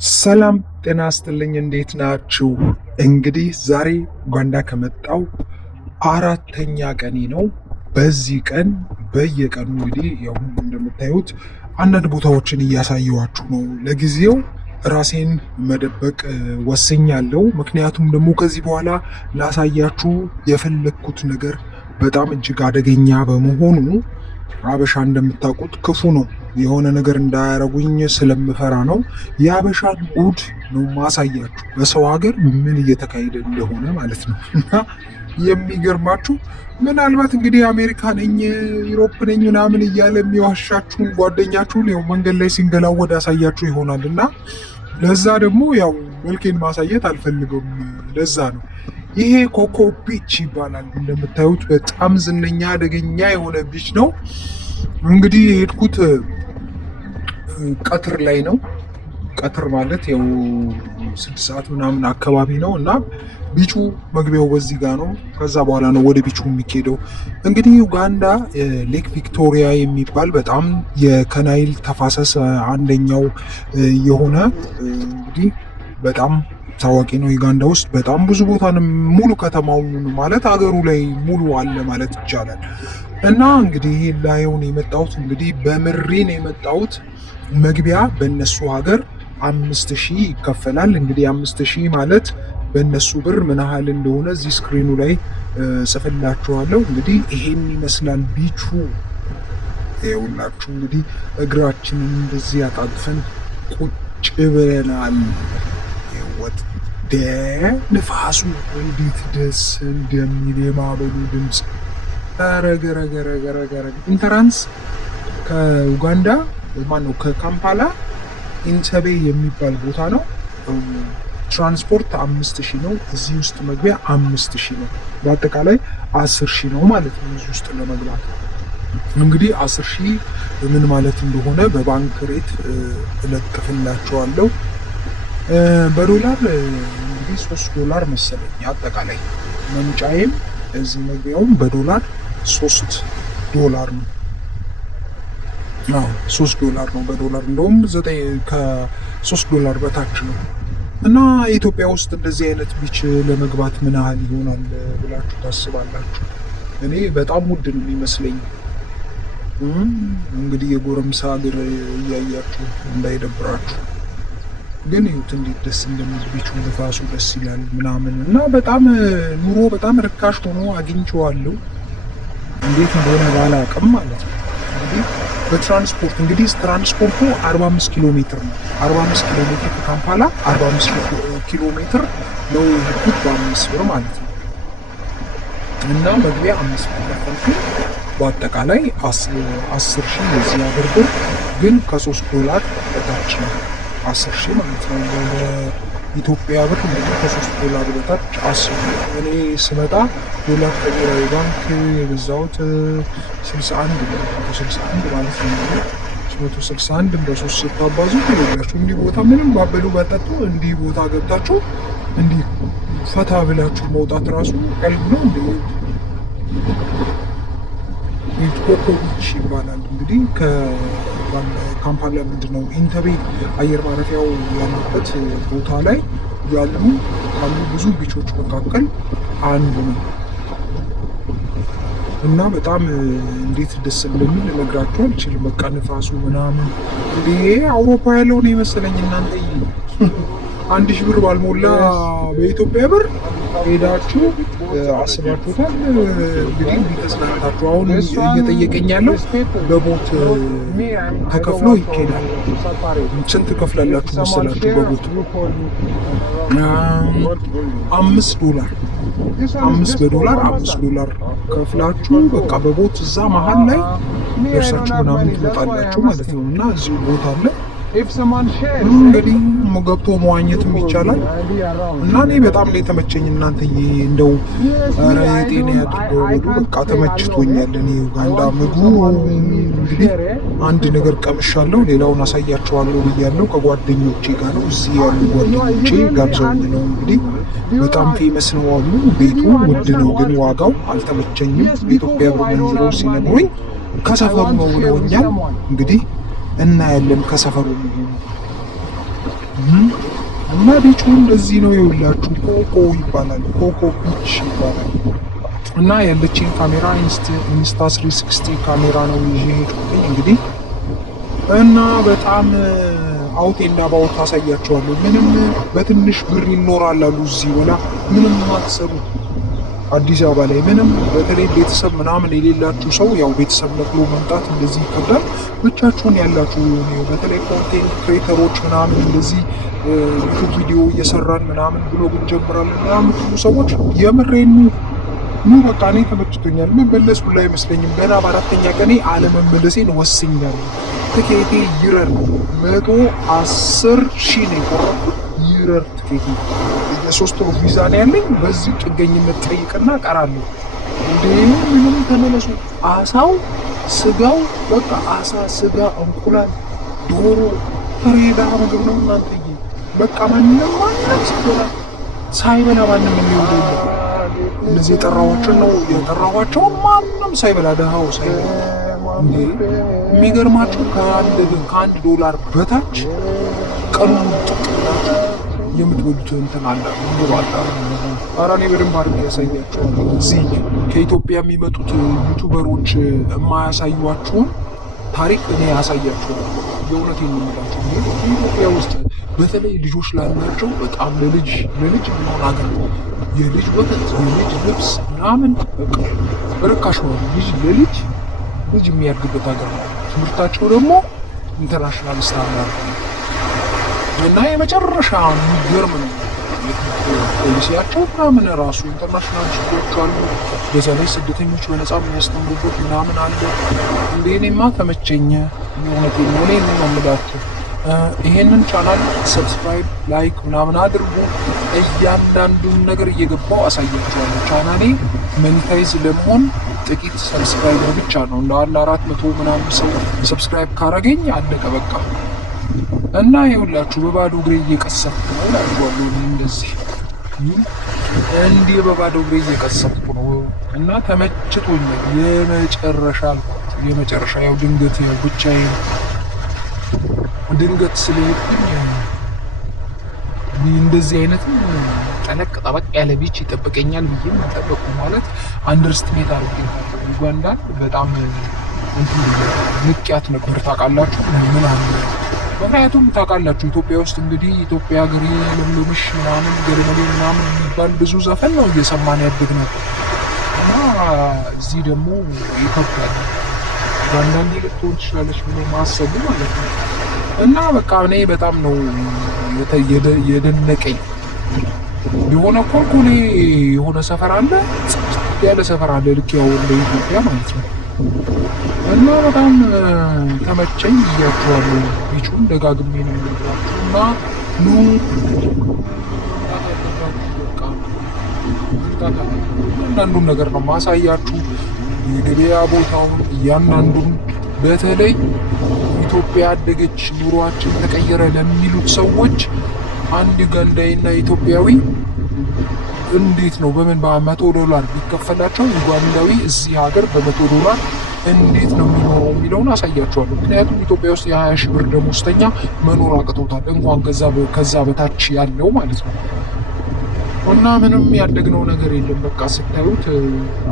ሰላም ጤና ይስጥልኝ። እንዴት ናችሁ? እንግዲህ ዛሬ ኡጋንዳ ከመጣው አራተኛ ቀኔ ነው። በዚህ ቀን በየቀኑ እንግዲህ ያው እንደምታዩት አንዳንድ ቦታዎችን እያሳየኋችሁ ነው። ለጊዜው ራሴን መደበቅ ወስኛለሁ። ምክንያቱም ደግሞ ከዚህ በኋላ ላሳያችሁ የፈለግኩት ነገር በጣም እጅግ አደገኛ በመሆኑ አበሻ እንደምታውቁት ክፉ ነው። የሆነ ነገር እንዳያረጉኝ ስለምፈራ ነው። የአበሻን ጉድ ነው ማሳያችሁ፣ በሰው ሀገር ምን እየተካሄደ እንደሆነ ማለት ነው። እና የሚገርማችሁ ምናልባት እንግዲህ አሜሪካ ነኝ ዩሮፕ ነኝ ምናምን እያለ የሚዋሻችሁን ጓደኛችሁን ያው መንገድ ላይ ሲንገላወድ ያሳያችሁ ይሆናል። እና ለዛ ደግሞ ያው መልኬን ማሳየት አልፈልገውም። ለዛ ነው። ይሄ ኮኮ ቢች ይባላል። እንደምታዩት በጣም ዝነኛ አደገኛ የሆነ ቢች ነው። እንግዲህ የሄድኩት ቀትር ላይ ነው። ቀትር ማለት ያው 6 ሰዓት ምናምን አካባቢ ነው እና ቢቹ መግቢያው በዚህ ጋር ነው። ከዛ በኋላ ነው ወደ ቢቹ የሚኬደው። እንግዲህ ኡጋንዳ ሌክ ቪክቶሪያ የሚባል በጣም የከናይል ተፋሰስ አንደኛው የሆነ እንግዲህ በጣም ታዋቂ ነው። ዩጋንዳ ውስጥ በጣም ብዙ ቦታ ሙሉ ከተማው ማለት አገሩ ላይ ሙሉ አለ ማለት ይቻላል። እና እንግዲህ ላየውን የመጣሁት እንግዲህ በምሬን የመጣሁት መግቢያ በእነሱ ሀገር 5000 ይከፈላል። እንግዲህ 5000 ማለት በእነሱ ብር ምን ያህል እንደሆነ እዚህ ስክሪኑ ላይ ጽፍላችኋለሁ። እንግዲህ ይሄን ይመስላል ቢቹ። ይኸውላችሁ እንግዲህ እግራችንን እንደዚህ አጣጥፈን ቁጭ ብለናል። ወጥ ንፋሱ እንዴት ደስ እንደሚል የማዕበሉ ድምፅ። ረገረገረገረገረ ኢንተራንስ ከኡጋንዳ ማነው ከካምፓላ ኢንተቤ የሚባል ቦታ ነው። ትራንስፖርት 5000 ነው። እዚህ ውስጥ መግቢያ 5000 ነው። በአጠቃላይ 10000 ነው ማለት ነው እዚህ ውስጥ ለመግባት። እንግዲህ 10000 ምን ማለት እንደሆነ በባንክ ሬት እለጥፍላችኋለሁ። በዶላር እንግዲህ $3 መሰለኝ አጠቃላይ መምጫዬም እዚህ መግቢያውም በዶላር $3 ነው። $3 ነው በዶላር እንደውም $3 በታች ነው። እና ኢትዮጵያ ውስጥ እንደዚህ አይነት ቢች ለመግባት ምን ያህል ይሆናል ብላችሁ ታስባላችሁ? እኔ በጣም ውድ ነው የሚመስለኝ። እንግዲህ የጎረምሳ ሀገር እያያችሁ እንዳይደብራችሁ። ግን ይሁት እንዴት ደስ እንደሚል ቢቹ፣ ንፋሱ ደስ ይላል ምናምን እና በጣም ኑሮ በጣም ርካሽ ሆኖ አግኝቼዋለሁ። እንዴት እንደሆነ ባላውቅም ማለት ነው። እንግዲህ በትራንስፖርት እንግዲህ ትራንስፖርቱ 45 ኪሎ ሜትር ነው። 45 ኪሎ ሜትር ከካምፓላ 45 ኪሎ ሜትር ነው የሄድኩት በ5 ብር ማለት ነው። እና መግቢያ 5 ብር ከፈልኩ። በአጠቃላይ 10000 የዚህ ሀገር ብር ግን ከ$3 በታች ነው። 10000 ማለት ነው። በኢትዮጵያ ብር እንግዲህ ከ$3 በታች 10። እኔ ስመጣ ዶላር ከብሔራዊ ባንክ የገዛሁት 61 ማለት ነው። 161 በ3 ስታባዙ ይኸውላችሁ እንዲህ ቦታ ምንም ባበሉ ባጠጡ እንዲህ ቦታ ገብታችሁ እንዲህ ፈታ ብላችሁ መውጣት ራሱ ቀልብ ነው። ኮኮ ቢች ይባላል። እንግዲህ ከካምፓላ ምንድነው ኢንተቤ አየር ማረፊያው ያለበት ቦታ ላይ ካሉ ብዙ ቢቾች መካከል አንዱ ነው እና በጣም እንዴት ደስ እንደሚል ልነግራችሁ አልችልም። በቃ ንፋሱ ምናምን እንዲህ አውሮፓ ያለውን የመሰለኝ እናንተ 1000 ብር ባልሞላ በኢትዮጵያ ብር ሄዳችሁ አስባችሁታል። እንግዲህ ቢተዝናናችሁ አሁን እየጠየቀኝ ያለው በቦት ተከፍሎ ይኬዳል። ስንት ትከፍላላችሁ መሰላችሁ? በቦት $5 ከፍላችሁ በቃ በቦት እዛ መሀል ላይ ደርሳችሁ ምናምን ትመጣላችሁ ማለት ነው። እና እዚሁ ቦታ አለ እንግዲህ ገብቶ መዋኘትም ይቻላል። እና እኔ በጣም ነው የተመቸኝ። እናንተዬ እንደው ኧረ የጤና ያድርገው ወዱ በቃ ተመችቶኛል። እኔ ኡጋንዳ ምግቡ እንግዲህ አንድ ነገር ቀምሻለሁ፣ ሌላውን አሳያቸዋለሁ ብያለሁ። ከጓደኞቼ ጋር ነው እዚህ ያሉ ጓደኞቼ ጋብዘውኝ ነው። እንግዲህ በጣም ፌመስ ነው አሉ። ቤቱ ውድ ነው ግን ዋጋው አልተመቸኝም። በኢትዮጵያ ብር መንዝረው ሲነግሩኝ ከሰፈሩ ነው ብለውኛል። እንግዲህ እናያለን ከሰፈሩ እና ቢቹ እንደዚህ ነው የውላችሁ። ኮኮ ይባላል፣ ኮኮ ቢች ይባላል። እና ያለችኝ ካሜራ ኢንስታ 360 ካሜራ ነው ይዤ ሄድኩኝ እንግዲህ እና በጣም አውቴ እና ባውት አሳያቸዋለሁ። ምንም በትንሽ ብር ይኖራል አሉ እዚህ ወላ ምንም አትሰሩ። አዲስ አበባ ላይ ምንም በተለይ ቤተሰብ ምናምን የሌላችሁ ሰው ያው ቤተሰብ ነቅሎ መምጣት እንደዚህ ይከብዳል። ብቻችሁን ያላችሁ በተለይ ኮንቴንት ክሬተሮች ምናምን እንደዚህ ዩቱብ ቪዲዮ እየሰራን ምናምን ብሎግ እንጀምራለን ምናምን ሁሉ ሰዎች የምሬኑ በቃ እኔ ተመችቶኛል። መመለስ ሁላ አይመስለኝም። ገና በአራተኛ ቀኔ አለመመለሴን ወስኛለሁ። ትኬቴ ይረር 110,000 ነው የቆረጥኩት። ይረር ትኬቴ የ3 ወር ቪዛ ነው ያለኝ። በዚህ ጥገኝነት ጠይቅና ቀራለሁ። እንዴ ምንም ተመለሱ። አሳው ስጋው በቃ አሳ፣ ስጋ፣ እንቁላል፣ ዶሮ፣ ፍሬዳ ምግብ ነው እናንተ። በቃ ማንም ሳይበላ ማንም የሚወዱ እነዚህ የጠራኋቸው ማንም ሳይበላ ደሃው ሳይበላ። እንዴ የሚገርማችሁ ከአንድ $1 በታች ቀኑን ጥቅላችሁ የምትወዱት እንትን አለ ምግብ አለ። ኧረ እኔ በደንብ አድርጌ ያሳያችኋለሁ። እዚህ ከኢትዮጵያ የሚመጡት ዩቱበሮች የማያሳዩዋችሁን ታሪክ እኔ ያሳያችኋለሁ። የእውነቴን ነው የምላችሁ። ኢትዮጵያ ውስጥ በተለይ ልጆች ላላቸው በጣም ለልጅ የሚሆን ሀገር ነው። የልጅ ወተት፣ የልጅ ልብስ ምናምን በቃ ርካሽ ነው። ልጅ የሚያድግበት ሀገር ነው። ትምህርታቸው ደግሞ ኢንተርናሽናል ስታንዳርድ እና የመጨረሻ የሚገርም ነው። ፖሊሲያቸው ምናምን ራሱ ኢንተርናሽናል ችግሮች አሉ። በዛ ላይ ስደተኞች በነፃ የሚያስተምሩበት ምናምን አለ። እንደ እኔማ ተመቸኝ። የእውነቴን ነው። እኔ ነው የምላችሁ። ይሄንን ቻናል ሰብስክራይብ፣ ላይክ ምናምን አድርጉ። እያንዳንዱን ነገር እየገባው አሳያችኋለሁ። ቻናሌ ሞኔታይዝ ለመሆን ጥቂት ሰብስክራይበር ብቻ ነው። እንደ 400 ምናምን ሰው ሰብስክራይብ ካረገኝ አለቀ በቃ። እና ይኸውላችሁ በባዶ እግሬ እየቀሰፍኩ ነው እላችኋለሁ። እንደዚህ እንዲህ በባዶ እግሬ እየቀሰፍኩ ነው እና ተመችቶኛል። የመጨረሻ ያው ድንገት ብቻዬን ስለሄድኩኝ እንደዚህ አይነት ጠለቅ ጠበቅ ያለ ቢች ይጠብቀኛል ብዬ ጠበቁ ማለት አንደርስቲሜት አድርጌታለሁ። ዩጋንዳን በጣም ንቅያት ነበር ታውቃላችሁ። ምን አለ ምክንያቱም ታውቃላችሁ ኢትዮጵያ ውስጥ እንግዲህ ኢትዮጵያ ሀገሬ ለምለምሽ ምናምን ገለመሌ ምናምን የሚባል ብዙ ዘፈን ነው እየሰማን ያደግነው እና እዚህ ደግሞ ይከብዳል። በአንዳንዴ ልትሆን ትችላለች ብሎ ማሰቡ ማለት ነው። እና በቃ እኔ በጣም ነው የደነቀኝ። የሆነ ኮልኮሌ የሆነ ሰፈር አለ፣ ያለ ሰፈር አለ፣ ልክ ያው እንደ ኢትዮጵያ ማለት ነው። እና በጣም ተመቸኝ እያችኋለሁ። ቢቹን ደጋግሜ ነው የሚላችሁ እና እያንዳንዱን ነገር ነው ማሳያችሁ። የገበያ ቦታውን እያንዳንዱን በተለይ ኢትዮጵያ ያደገች ኑሯችን ተቀየረ ለሚሉት ሰዎች አንድ ዩጋንዳዊና ኢትዮጵያዊ እንዴት ነው በምን $100 ቢከፈላቸው ዩጋንዳዊ እዚህ ሀገር $100 እንዴት ነው የሚኖረው የሚለውን አሳያቸዋለሁ። ምክንያቱም ኢትዮጵያ ውስጥ የ20,000 ብር ደሞዝተኛ መኖር አቅቶታል፣ እንኳን ከዛ በታች ያለው ማለት ነው። እና ምንም ያደግነው ነገር የለም። በቃ ስታዩት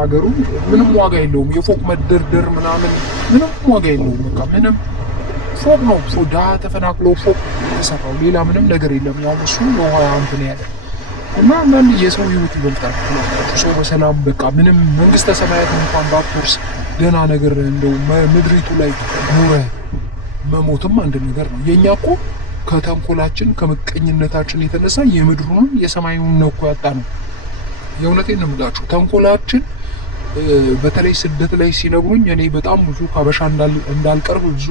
አገሩ ምንም ዋጋ የለውም። የፎቅ መደርደር ምናምን ምንም ዋጋ የለውም። በቃ ምንም ፎቅ ነው። ድሀ ተፈናቅሎ ፎቅ የተሰራው ሌላ ምንም ነገር የለም። ያው እሱ ውሃ እንትን ያለ እና አንዳንድ የሰው ህይወት ይበልጣል። ሰው በሰላም በቃ ምንም መንግስተ ሰማያት እንኳን ባትወርስ ደህና ነገር እንደው ምድሪቱ ላይ ኑረ መሞትም አንድ ነገር ነው። የኛ እኮ ከተንኮላችን ከምቀኝነታችን የተነሳ የምድሩን የሰማዩን ነው እኮ ያጣ ነው። የእውነቴን ነው የምላችሁ። ተንኮላችን በተለይ ስደት ላይ ሲነግሩኝ እኔ በጣም ብዙ ካበሻ እንዳልቀርብ ብዙ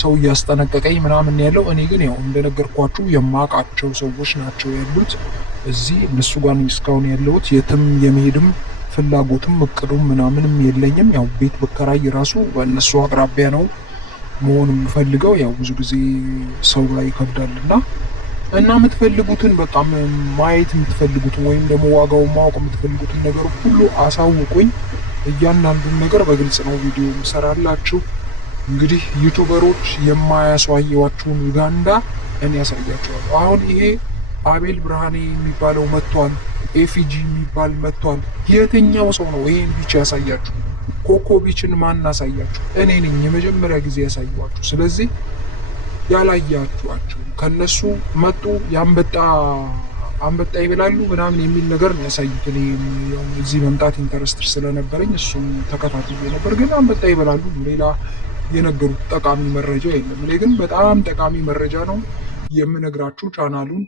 ሰው እያስጠነቀቀኝ ምናምን ያለው፣ እኔ ግን ያው እንደነገርኳችሁ የማውቃቸው ሰዎች ናቸው ያሉት እዚህ። እነሱ ጋር ነው እስካሁን ያለሁት። የትም የመሄድም ፍላጎትም እቅዱም ምናምንም የለኝም። ያው ቤት በከራይ ራሱ በእነሱ አቅራቢያ ነው መሆን የምፈልገው። ያው ብዙ ጊዜ ሰው ላይ ይከብዳልና እና የምትፈልጉትን በቃ ማየት የምትፈልጉትን ወይም ደግሞ ዋጋውን ማወቅ የምትፈልጉትን ነገር ሁሉ አሳውቁኝ። እያንዳንዱን ነገር በግልጽ ነው ቪዲዮ የምሰራላችሁ። እንግዲህ ዩቱበሮች የማያሳዩዋችሁን ዩጋንዳ እኔ ያሳያቸዋለሁ። አሁን ይሄ አቤል ብርሃኔ የሚባለው መጥቷል። ኤፊጂ የሚባል መጥቷል። የትኛው ሰው ነው ይሄን ቢች ያሳያችሁ? ኮኮ ቢችን ማን አሳያችሁ? እኔ ነኝ የመጀመሪያ ጊዜ ያሳየኋችሁ። ስለዚህ ያላያችኋቸው ከነሱ መጡ አንበጣ ይበላሉ ምናምን የሚል ነገር ነው ያሳዩት። እኔ እዚህ መምጣት ኢንተረስት ስለነበረኝ እሱም ተከታትሎ ነበር። ግን አንበጣ ይበላሉ፣ ሌላ የነገሩት ጠቃሚ መረጃ የለም። እኔ ግን በጣም ጠቃሚ መረጃ ነው የምነግራችሁ። ቻናሉን